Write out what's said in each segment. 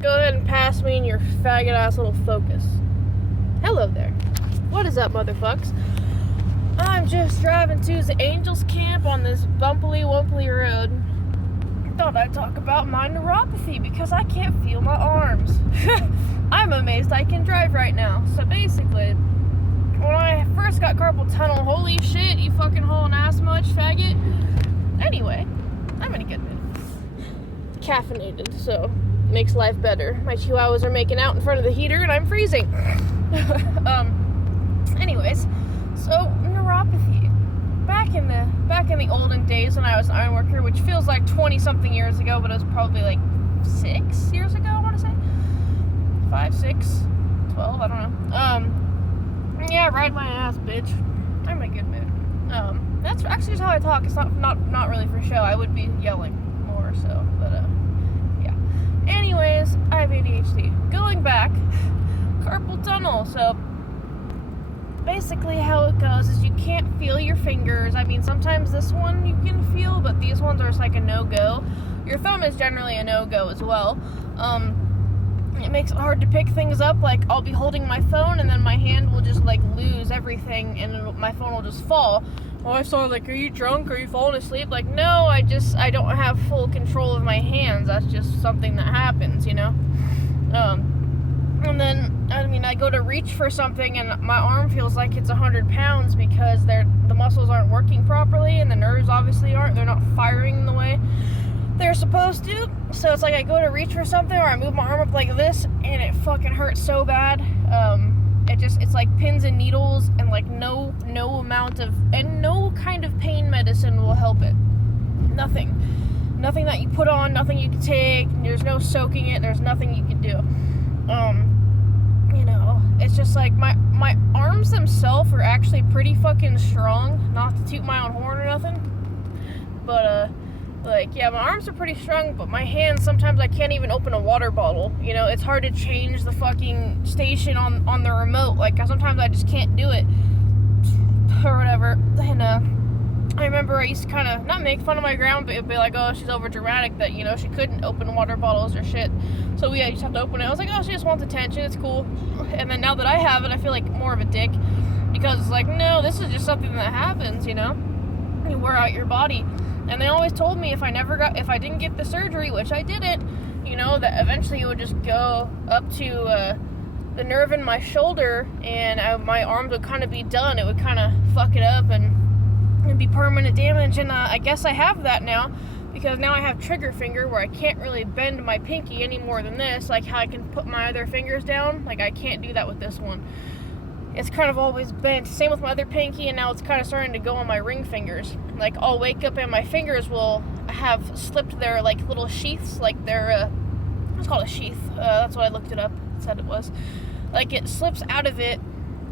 Go ahead and pass me in your faggot ass little Focus. Hello there. What is up, motherfucks? I'm just driving to the Angels camp on this bumpily wumpily road. Thought I'd talk about my neuropathy because I can't feel my arms. I'm amazed I can drive right now. So basically, when I first got carpal tunnel, holy shit, you fucking hauling ass much, faggot? Anyway, I'm in a good mood. Caffeinated, so makes life better. My chihuahuas are making out in front of the heater and I'm freezing. Anyways, so neuropathy. Back in the olden days when I was an iron worker, which feels like 20 something years ago, but it was probably like 6 years ago, I want to say. 5, 6, 12, I don't know. Yeah, ride my ass, bitch. I'm in a good mood. That's actually just how I talk. It's not really for show. I would be yelling more so, but yeah. Anyways, I have ADHD. Going back, carpal tunnel. So basically how it goes is you can't feel your fingers. I mean, sometimes this one you can feel, but these ones are just like a no-go. Your thumb is generally a no-go as well. It makes it hard to pick things up. Like, I'll be holding my phone and then my hand will just like lose everything and my phone will just fall. Oh, I saw like, are you drunk? Are you falling asleep? Like, no, I don't have full control of my hands. That's just something that happens, you know? And then, I mean, I go to reach for something and my arm feels like it's 100 pounds because the muscles aren't working properly and the nerves obviously aren't. They're not firing the way they're supposed to. So it's like I go to reach for something or I move my arm up like this and it fucking hurts so bad. It's like pins and needles and like no amount of, and no kind of pain medicine will help it. Nothing that you put on, nothing you can take, there's no soaking it, there's nothing you can do. You know, it's just like my arms themselves are actually pretty fucking strong, not to toot my own horn or nothing, but like, yeah, my arms are pretty strong, but my hands, sometimes I can't even open a water bottle. You know, it's hard to change the fucking station on the remote. Like, sometimes I just can't do it. Or whatever. And, I remember I used to kind of, not make fun of my grandma, but it'd be like, oh, she's over dramatic that, you know, she couldn't open water bottles or shit. So we used to have to open it. I was like, oh, she just wants attention. It's cool. And then now that I have it, I feel like more of a dick. Because it's like, no, this is just something that happens, you know? You wear out your body. And they always told me if I didn't get the surgery, which I didn't, you know, that eventually it would just go up to the nerve in my shoulder and my arms would kind of be done. It would kind of fuck it up and it'd be permanent damage. And I guess I have that now because now I have trigger finger where I can't really bend my pinky any more than this, like how I can put my other fingers down. Like, I can't do that with this one. It's kind of always bent. Same with my other pinky, and now it's kind of starting to go on my ring fingers. Like, I'll wake up and my fingers will have slipped their, like, little sheaths, like their, it's called a sheath. That's what I looked it up. It said it was. Like, it slips out of it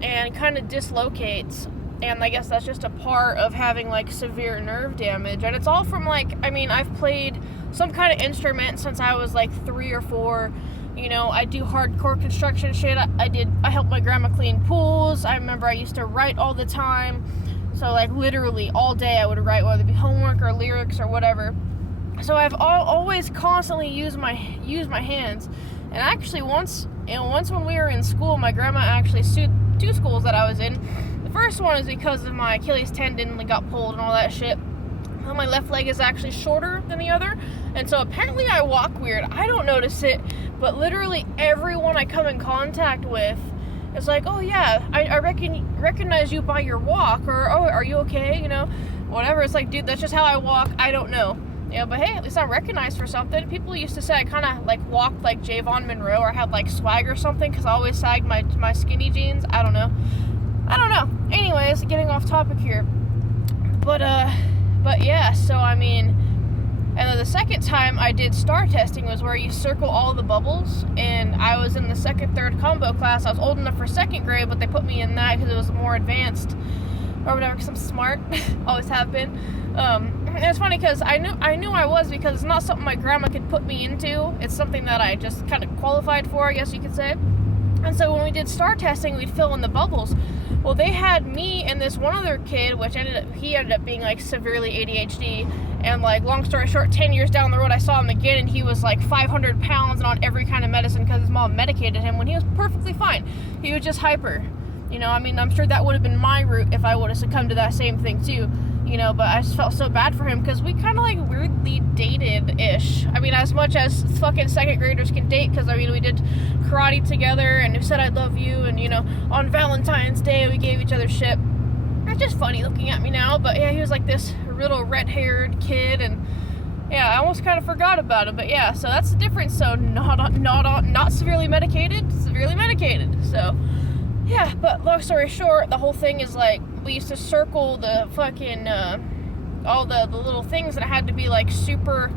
and kind of dislocates. And I guess that's just a part of having, like, severe nerve damage. And it's all from, like, I mean, I've played some kind of instrument since I was, like, 3 or 4. You know, I do hardcore construction shit. I helped my grandma clean pools. I remember I used to write all the time. So, like, literally all day I would write, whether it be homework or lyrics or whatever. So I've always constantly used my hands. And actually once when we were in school, my grandma actually sued 2 schools that I was in. The first one is because of my Achilles tendon and got pulled and all that shit. My left leg is actually shorter than the other, and so apparently I walk weird. I don't notice it, but literally everyone I come in contact with is like, oh yeah, I recognize you by your walk, or oh, are you okay, you know, whatever. It's like, dude, that's just how I walk. I don't know. Yeah, but hey, at least I'm recognized for something. People used to say I kind of like walked like Javon Monroe or had like swag or something because I always sagged my skinny jeans. I don't know. Anyways, getting off topic here, But yeah, so I mean, and then the second time I did STAR testing was where you circle all the bubbles, and I was in the 2nd, 3rd combo class. I was old enough for 2nd grade, but they put me in that because it was more advanced or whatever, because I'm smart, always have been. And it's funny because I knew I was, because it's not something my grandma could put me into. It's something that I just kind of qualified for, I guess you could say. And so when we did STAR testing, we'd fill in the bubbles. Well, they had me and this one other kid, which he ended up being like severely ADHD. And like, long story short, 10 years down the road, I saw him again, and he was like 500 pounds and on every kind of medicine because his mom medicated him when he was perfectly fine. He was just hyper. You know, I mean, I'm sure that would have been my route if I would have succumbed to that same thing too. You know, but I just felt so bad for him because we kind of like weirdly dated-ish. I mean, as much as fucking second graders can date, because I mean, we did karate together and we said I love you, and you know, on Valentine's Day we gave each other shit. It's just funny looking at me now, but yeah, he was like this little red-haired kid, and yeah, I almost kind of forgot about him. But yeah, so that's the difference. So not severely medicated, severely medicated. So yeah, but long story short, the whole thing is like, we used to circle the fucking, all the little things that had to be like super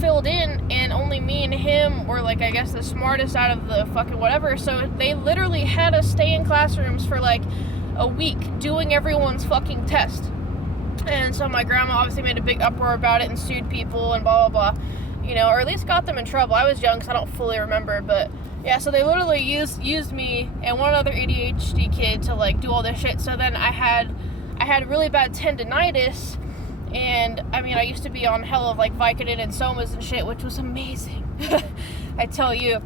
filled in, and only me and him were like, I guess, the smartest out of the fucking whatever. So they literally had us stay in classrooms for like a week doing everyone's fucking test. And so my grandma obviously made a big uproar about it and sued people and blah, blah, blah, you know, or at least got them in trouble. I was young, so I don't fully remember, but yeah, so they literally used me and one other ADHD kid to like do all this shit. So then I had really bad tendinitis, and I mean, I used to be on hell of like Vicodin and Somas and shit, which was amazing. I tell you.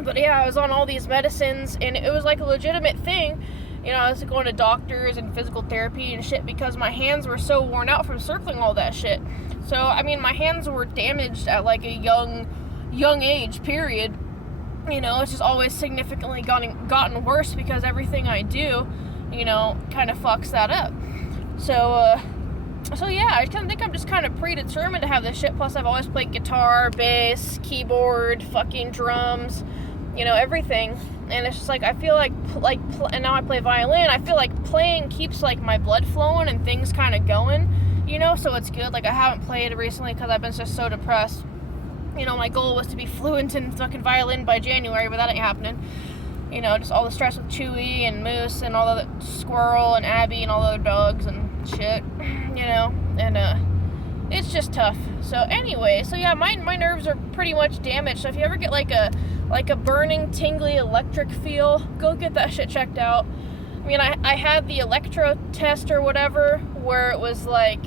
But yeah, I was on all these medicines, and it was like a legitimate thing. You know, I was going to doctors and physical therapy and shit because my hands were so worn out from circling all that shit. So, I mean, my hands were damaged at like a young age, period. You know, it's just always significantly gotten worse because everything I do, you know, kind of fucks that up. So yeah, I kind of think I'm just kind of predetermined to have this shit. Plus, I've always played guitar, bass, keyboard, fucking drums, you know, everything. And it's just like, I feel like and now I play violin. I feel like playing keeps like my blood flowing and things kind of going, you know, so it's good. Like, I haven't played recently because I've been just so depressed. You know, my goal was to be fluent in fucking violin by January, but that ain't happening. You know, just all the stress with Chewy and Moose and all the Squirrel and Abby and all the other dogs and shit, you know, and it's just tough. So anyway, so yeah, my nerves are pretty much damaged. So if you ever get like a burning, tingly, electric feel, go get that shit checked out. I mean, I had the electro test or whatever, where it was like,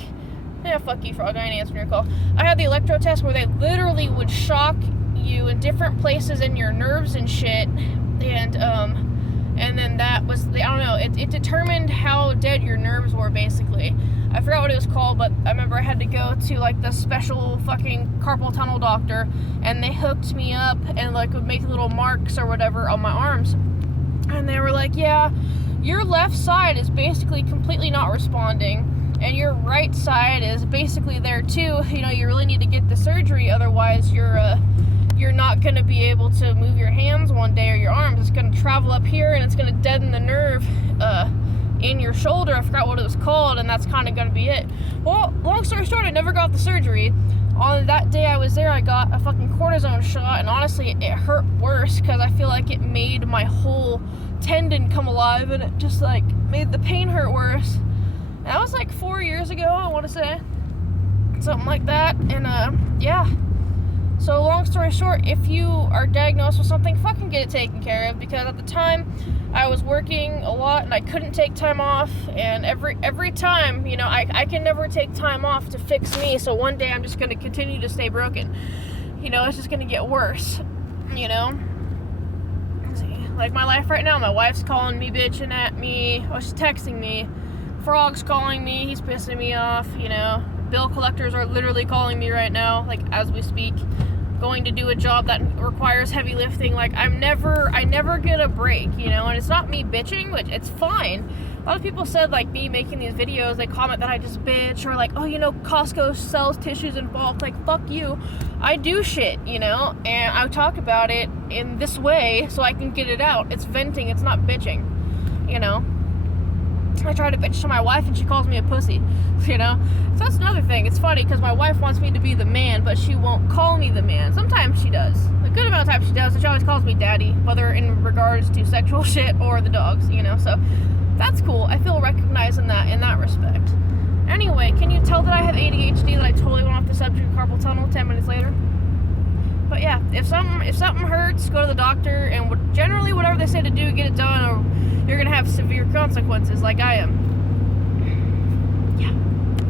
yeah, fuck you, Frog, I ain't answering your call. I had the electro test where they literally would shock you in different places in your nerves and shit, and then that was, I don't know, it determined how dead your nerves were, basically. I forgot what it was called, but I remember I had to go to, like, the special fucking carpal tunnel doctor, and they hooked me up and, like, would make little marks or whatever on my arms. And they were like, yeah, your left side is basically completely not responding, and your right side is basically there too. You know, you really need to get the surgery, otherwise you're not going to be able to move your hands one day or your arms. It's going to travel up here, and it's going to deaden the nerve in your shoulder. I forgot what it was called, and that's kind of going to be it. Well, long story short, I never got the surgery. On that day I was there, I got a fucking cortisone shot, and honestly, it hurt worse because I feel like it made my whole tendon come alive, and it just like made the pain hurt worse. That was like 4 years ago, I want to say. Something like that. And yeah. So long story short, if you are diagnosed with something, fucking get it taken care of, because at the time I was working a lot and I couldn't take time off, and every time, you know, I can never take time off to fix me, so one day I'm just going to continue to stay broken. You know, it's just going to get worse, you know? Like my life right now, my wife's calling me, bitching at me, she's texting me, Frog's calling me, he's pissing me off, you know? Bill collectors are literally calling me right now, like as we speak, going to do a job that requires heavy lifting. Like I never get a break, you know, and it's not me bitching, which it's fine. A lot of people said, like, me making these videos, they comment that I just bitch, or like, oh, you know, Costco sells tissues in bulk. Like, fuck you. I do shit, you know, and I talk about it in this way so I can get it out. It's venting, it's not bitching, you know. I try to bitch to my wife and she calls me a pussy, you know? So that's another thing. It's funny because my wife wants me to be the man, but she won't call me the man. Sometimes she does. A good amount of times she does, and she always calls me daddy, whether in regards to sexual shit or the dogs, you know? So that's cool. I feel recognized in that respect. Anyway, can you tell that I have ADHD, that I totally went off the subject of carpal tunnel 10 minutes later? But But yeah, if something hurts, go to the doctor, and generally whatever they say to do, get it done, or you're gonna have severe consequences, like I am.